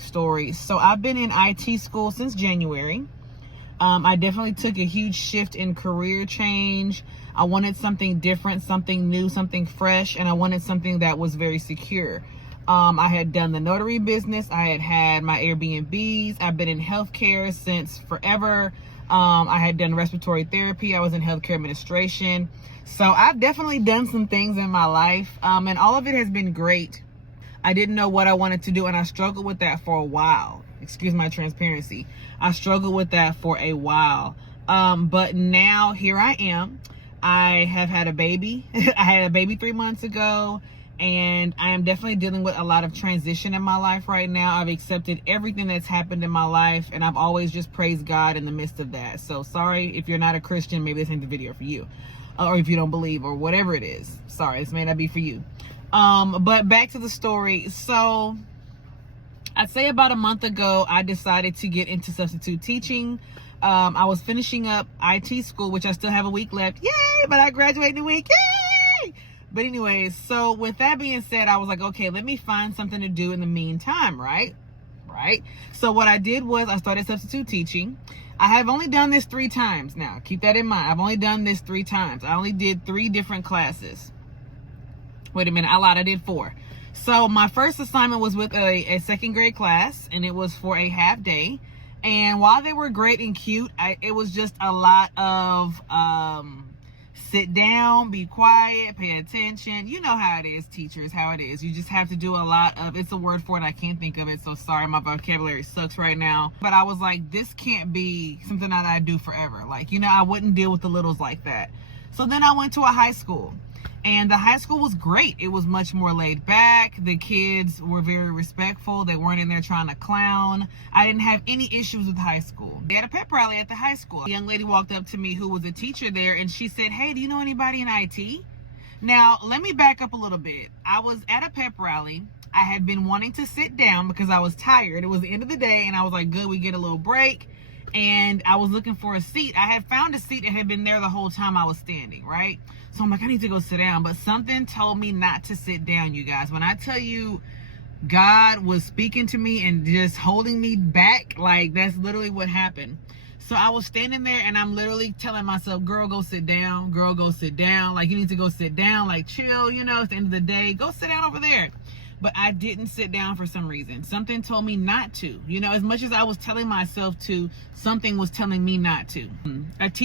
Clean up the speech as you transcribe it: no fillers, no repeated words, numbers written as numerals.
Story. So I've been in IT school since January. I definitely took a huge shift in career change. I wanted something different, something new, something fresh, and I wanted something that was very secure. I had done the notary business. I had my Airbnbs. I've been in healthcare since forever. I had done respiratory therapy. I was in healthcare administration. So I've definitely done some things in my life, and all of it has been great. I didn't know what I wanted to do, and I struggled with that for a while. Excuse my transparency. I struggled with that for a while. But now here I am. I have had a baby. I had a baby 3 months ago, and I am definitely dealing with a lot of transition in my life right now. I've accepted everything that's happened in my life, and I've always just praised God in the midst of that. So sorry if you're not a Christian, maybe this ain't the video for you. Or if you don't believe, or whatever it is. Sorry, this may not be for you. But back to the story. So I'd say about a month ago, I decided to get into substitute teaching. I was finishing up IT school, which I still have a week left. Yay! But I graduate in a week. Yay! But anyways, so with that being said, I was like, okay, let me find something to do in the meantime, right? So what I did was I started substitute teaching. I have only done this 3 times now. Keep that in mind. I've only done this 3 times. I only did 3 different classes. Wait a minute, I lied, I did 4. So my first assignment was with a 2nd grade class, and it was for a half day. And while they were great and cute, it was just a lot of sit down, be quiet, pay attention. You know how it is, teachers, how it is. You just have to do a lot of, it's a word for it, I can't think of it, so sorry, my vocabulary sucks right now. But I was like, this can't be something that I do forever. Like, I wouldn't deal with the littles like that. So then I went to a high school. And the high school was great. It was much more laid back. The kids were very respectful. They weren't in there trying to clown. I didn't have any issues with high school. They had a pep rally at the high school. A young lady walked up to me who was a teacher there, and she said, hey, do you know anybody in IT? Now, let me back up a little bit. I was at a pep rally. I had been wanting to sit down because I was tired. It was the end of the day, and I was like, good, we get a little break. And I was looking for a seat. I had found a seat that had been there the whole time I was standing, right? So I'm like, I need to go sit down. But something told me not to sit down, you guys. When I tell you God was speaking to me and just holding me back, like that's literally what happened. So I was standing there, and I'm literally telling myself, girl, go sit down. Girl, go sit down. Like, you need to go sit down. Like, chill, it's the end of the day. Go sit down over there. But I didn't sit down for some reason. Something told me not to. As much as I was telling myself to, something was telling me not to. A teacher